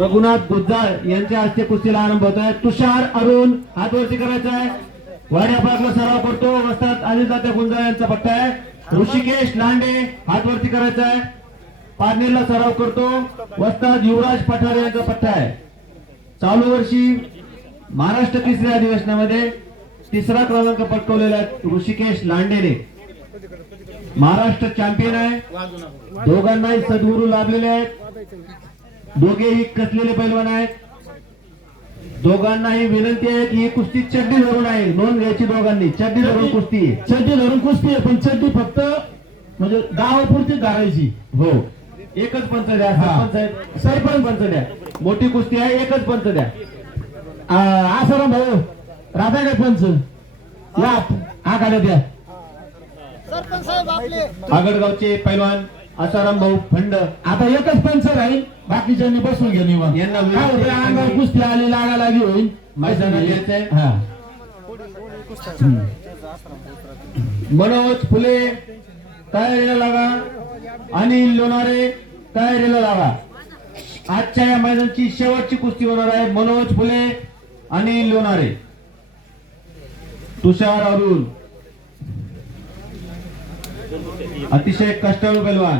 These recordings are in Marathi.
रघुनाथ गुज्जाळ यांच्या हस्ते कुस्तीला आरंभ होत आहे। तुषार अरुण हात वरती करायचा आहे, वाड्यापाकला सराव करतो। वस्ताद अनिलदादा गुंजाळ यांचा पट्टा आहे। ऋषिकेश लांडे हात वरती करायचा आहे, पारनेरला सराव करतो। वस्ताद युवराज पठारे यांचा पट्टा आहे। चालू वर्षी महाराष्ट्र केसरी अधिवेशनामध्ये तिसरा क्रमांक पटकवलेला आहे ऋषिकेश लांडेने। महाराष्ट्र चॅम्पियन आहे। दोघांनाही सद्गुरू लाभलेले आहेत। दोघेही कसलेले पैलवान आहेत। दोघांनाही विनंती आहे की ही कुस्ती चड्डी धरून आहे, नोंद घ्यायची दोघांनी। चड्डी धरून कुस्ती आहे, चड्डी धरून कुस्ती आहे, पण चड्डी फक्त म्हणजे गावापुरती धरायची। हो, एकच पंच द्या, सरपंच पंच द्या। मोठी कुस्ती आहे, एकच पंच द्या। आसाराम भाऊ राधा काय पंच या आखाड्या द्या। आगडगावचे पैलवान आसाराम भाऊ फंड आता एकच पंच राहील, बाकीच्यांनी बसून घे निवांत। यांना अंगावर कुस्ती आली लागा लागी होईल मैदानात यायचंय। हा, मनोज फुले तयारीला लागा, अनिल लोणारे तयारीला लागा। आजच्या या मैदानाची शेवटची कुस्ती होणार आहे। मनोज फुले, अनिल लोणारे, तुषार अरुण, अतिशय कष्टाळू पैलवान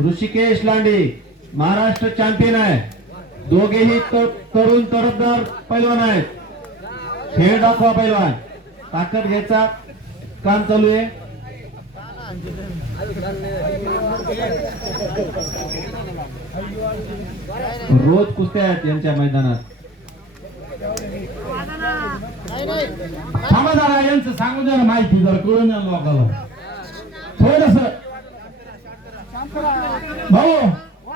ऋषिकेश लांडे महाराष्ट्र चॅम्पियन आहे। दोघेही तरुण तरफदार पैलवान आहेत। खेळ दाखवा पैलवान, ताकद घ्यायचा काम चालू आहे। रोज कुस्त्या आहेत यांच्या मैदानात। थांबा जरा, यांचं सांगू द्या ना माहिती, जरा कळून द्या लोकांना थोडस। भाऊ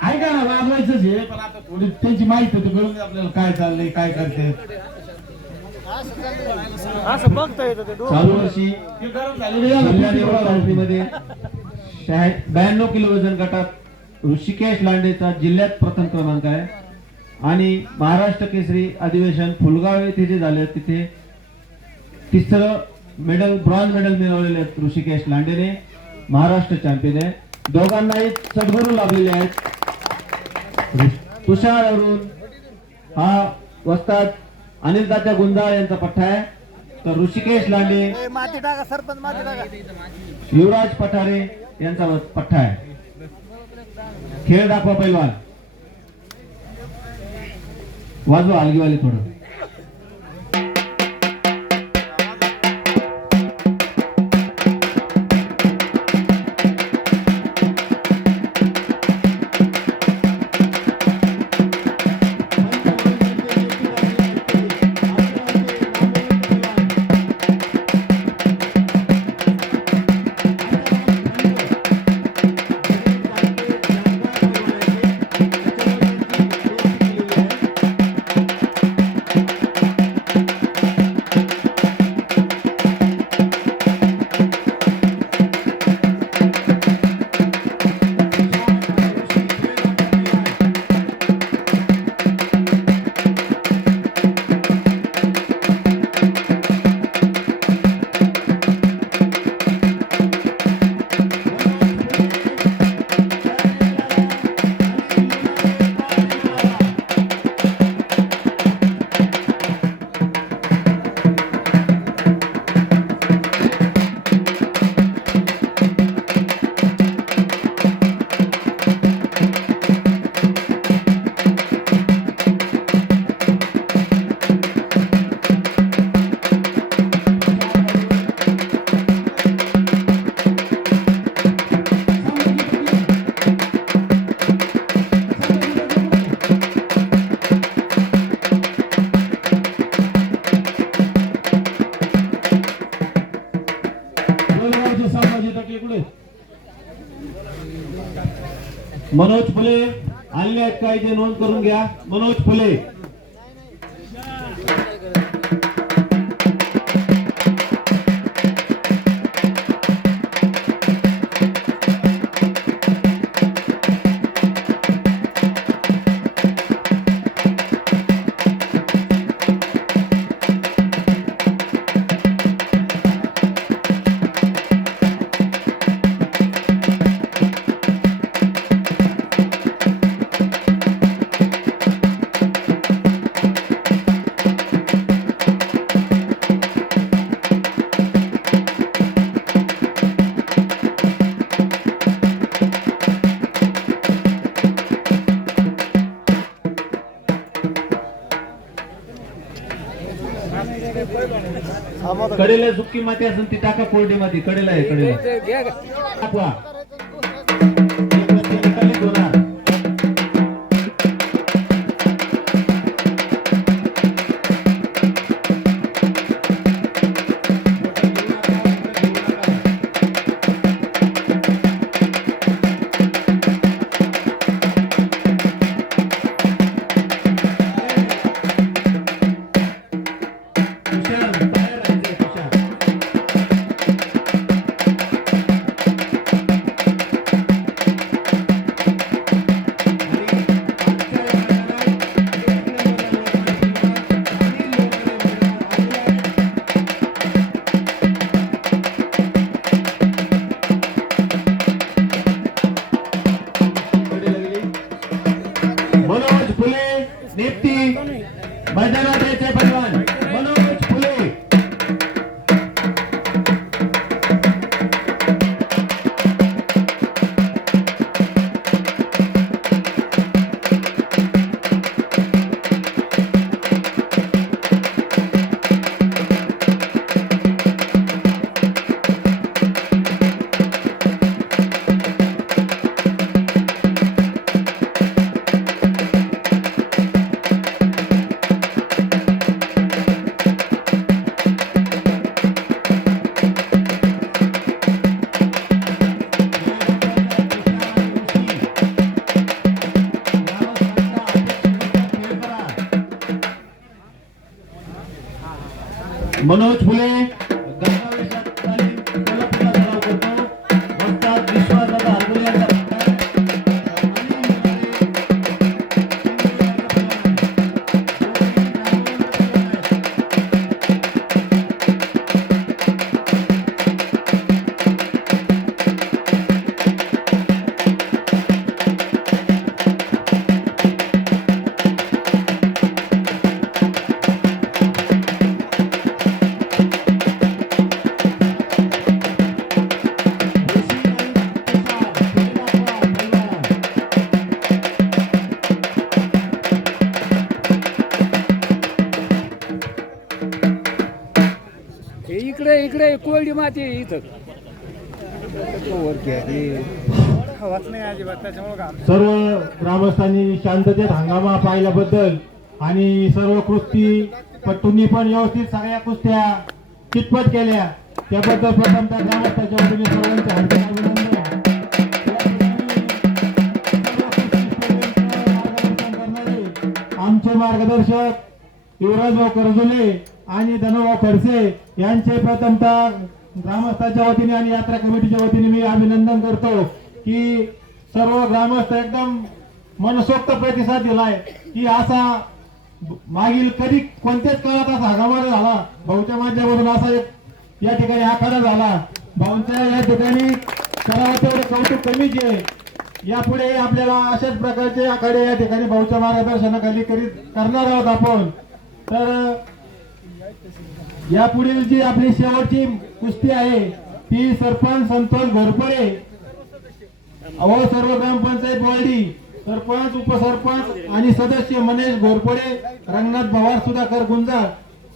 ऐका ना, वाजवायचंच आहे, पण आता थोडी त्यांची माहिती होती, कळून द्या आपल्याला काय चाललंय, काय करते। चालू वर्षी मध्ये 92 किलो वजन गटात ऋषिकेश लांडेचा जिल्ह्यात प्रथम क्रमांक आहे। आणि महाराष्ट्र केसरी अधिवेशन फुलगाव येथे जे झाले तिथे तिसरं मेडल, ब्रॉन्झ मेडल मिळवलेले आहेत ऋषिकेश लांडेने। महाराष्ट्र चॅम्पियन आहे। दोघांनाही सद्गुरू लाभलेले आहेत। तुषार अरुण हा वस्ताद अनिलदादा गुंजाळ यांचा पट्टा आहे, तर ऋषिकेश लांडे युवराज पठारे यांचा पट्टा आहे। खेळ दाखवा पैलवान, वाजवा हलगीवाली थोडं। मनोज फुले आले आहेत काय ते नोंद करून घ्या। मनोज फुले कडेला सुकी माती असेल ती टाका कोरडीमध्ये. कडेला आहे, कडेला टाकवा. निकाली होणार. तुषार, बाहेर राहायचंय, तुषार. मनोज फुले नेप्ती मैदानात यायचे पैलवान मनोज फुले. मनोज फुले गावावेशात तालीम कोल्हापूरला सराव करतो. वस्ताद विश्वासदादा हरगुले यांचा पट्टा आहे. इकडे इकडे कोरडी माती आहे इथं. हवाच नाही अजिबात, त्याच्यामुळे घाम. सर्व ग्रामस्थांनी शांततेत हंगामा पाहिल्याबद्दल आणि सर्व कुस्ती पट्टूंनी पण व्यवस्थित सगळ्या कुस्त्या चितपट केल्या त्याबद्दल प्रथमतः ग्रामस्थांच्या वतीने सर्वांचे हार्दिक अभिनंदन. आमचे मार्गदर्शक युवराजभाऊ करजुले आणि धनुभाऊ खडसे यांचे प्रथमतः ग्रामस्थांच्या वतीने आणि यात्रा कमिटीच्या वतीने मी अभिनंदन करतो की सर्व ग्रामस्थ एकदम मनसोक्त प्रतिसाद दिलाय की असा मागील कधी कोणत्याच काळात असा हंगामा झाला. भाऊच्या माध्यमातून असा एक या ठिकाणी आखाडा झाला. भाऊंच्या या ठिकाणी सरावाचं कौतुक कमीच आहे. यापुढे आपल्याला अशाच प्रकारचे आखाडे या ठिकाणी भाऊच्या मार्गदर्शनाखाली करणार आहोत आपण. तर यापुढील जी आपली शेवटची कुस्ती आहे ती सरपंच संतोष घोरपडे व सर्व ग्रामपंचायत वार्डी सरपंच उपसरपंच आणि सदस्य मनेश घोरपडे रंगनाथ पवार सुधाकर गुंजा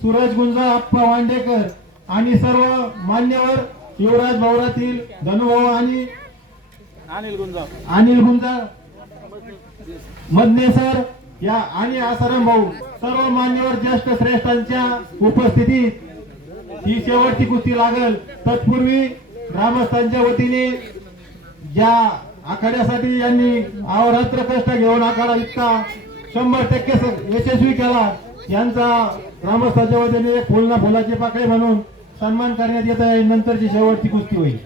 सूरज गुंजा अप्पा वांडेकर आणि सर्व मान्यवर युवराज भाऊरातील धनुभाऊ आणि अनिल गुंजा मदने सर या आणि आसाराम भाऊ सर्व मान्यवर ज्येष्ठ श्रेष्ठांच्या उपस्थितीत ही शेवटची कुस्ती लागल. तत्पूर्वी ग्रामस्थांच्या वतीने ज्या आखाड्यासाठी यांनी अहोरात्र कष्ट घेऊन आखाडा इतका 100% यशस्वी केला यांचा ग्रामस्थांच्या वतीने एक फुलना फुलाची पाकळी म्हणून सन्मान करण्यात येत आहे. नंतरची शेवटची कुस्ती होईल.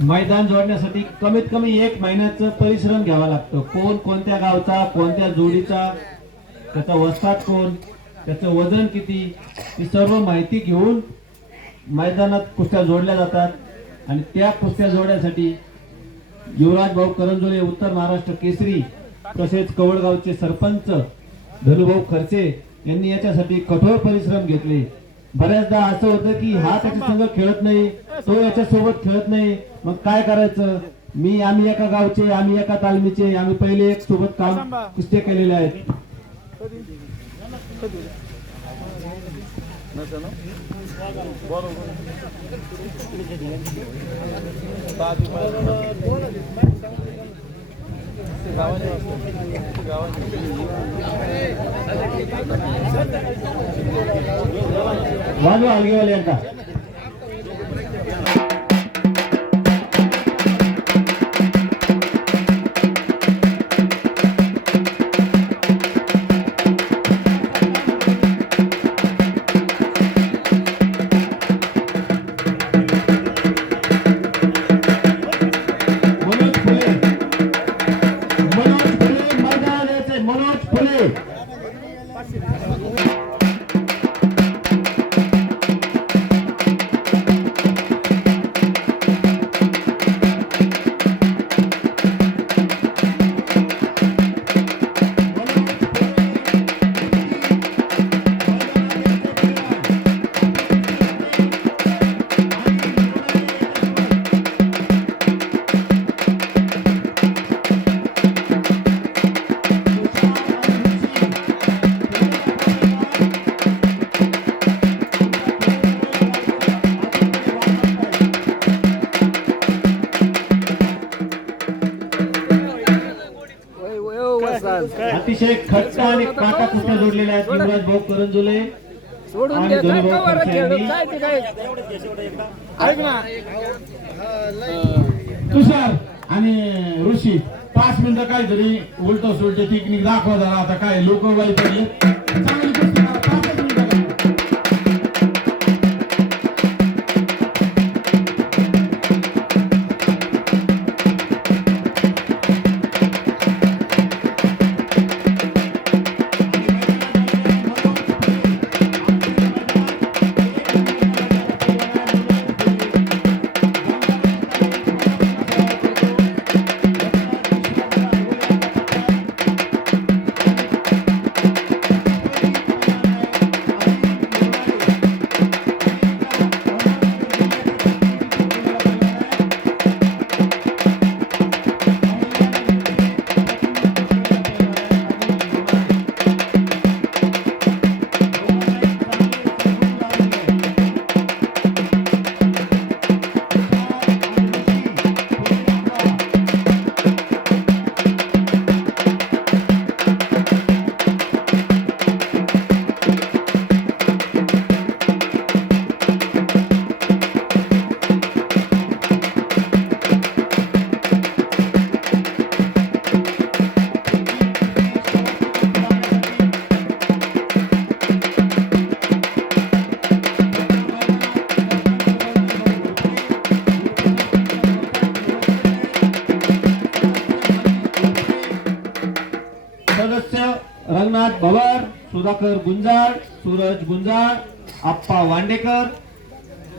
मैदान जोडण्यासाठी कमीत कमी 1 महिन्याचं परिश्रम घ्यावा लागतं. कोण कोणत्या गावचा, कोणत्या जोडीचा, त्याचा वस्ताद कोण, त्याचं वजन किती, ही सर्व माहिती घेऊन मैदानात कुस्त्या जोडल्या जातात. आणि त्या कुस्त्या जोडण्यासाठी युवराज भाऊ करंजोले उत्तर महाराष्ट्र केसरी तसेच कवळगावचे सरपंच धनुभाऊ खडसे यांनी याच्यासाठी कठोर परिश्रम घेतले. बऱ्याचदा असं होतं की हा त्याच्या संघ खेळत नाही, तो याच्या सोबत खेळत नाही, मग काय करायचं. आम्ही एका गावचे, आम्ही एका तालमीचे, आम्ही पहिले एक सोबत काम कुस्त्या केलेले आहेत. वाजवा हलगेवाले यांचा. मनोज फुले मैदानात यायचे. मनोज फुले अतिशय खट्ट आणि काटा कुस्त्या जोडलेल्या आहेत. युवराज भाऊ करंजुले सोडून आणि दे दोन्ही काय भाऊ कवर खेळ खर्चे काय ते काय ऐक ना तुषार आणि ऋषी 5 मिनिटं काहीतरी उलट सुलट टेक्निक दाखवा जरा. आता काय लोक वाई पडले. चांगली कुस्ती करा. 5 मिनिटं करा. सदस्य रंगनाथ भवर, सुधाकर गुंजाळ, सूरज गुंजाळ, आप्पा वांडेकर,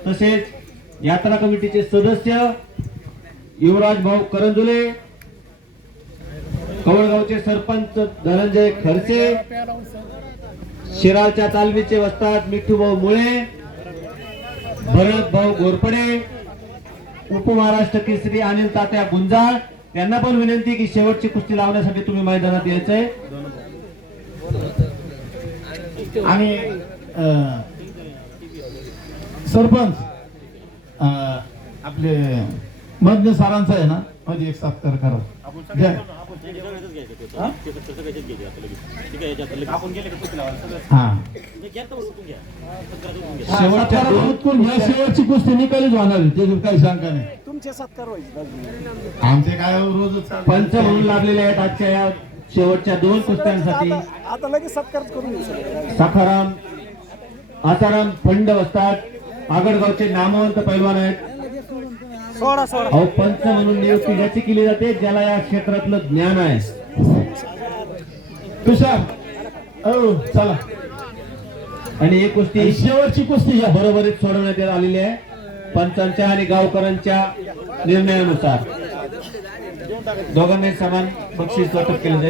तसेच यात्रा कमिटीचे सदस्य युवराज भाऊ करंजुले, कवळगावचे सरपंच धनंजय खर्चे, शिराळच्या तालमीचे वस्ताद मिठू भाऊ मुळे, भरत भाऊ घोरपडे, उपमहाराष्ट्र केसरी अनिल तात्या गुंजाळ यांना पण विनंती की शेवटची कुस्ती लावण्यासाठी तुम्ही मैदानात यायचंय. आणि सरपंच आपले मध्य सारांचा आहे ना, मध्ये एक सत्कार करा. शेवटची कुस्ती निकालीच होणार आहे, त्याच्यात काही शंका नाही. तुमचे सत्कार व्हायचे आमचे काय रोज पंच म्हणून लाभलेले आहेत आजच्या या शेवटच्या 2 कुस्त्यांसाठी. आता लगेच सत्कार करून घेऊ शकतो. सखाराम आसाराम फंड वस्तात आगडगावचे नामवंत पैलवान आहेत. सोडा सोडा अहो पंच म्हणून नियुक्ती ज्याची केली जाते ज्याला या क्षेत्रातलं ज्ञान आहे. तुषार चला. आणि एक कुस्ती शेवटची कुस्ती घ्या. बरोबरीत सोडवण्यात आलेली आहे पंचांच्या आणि गावकऱ्यांच्या निर्णयानुसार. दोघांनाही समान बक्षीस वाटप केलं जाईल.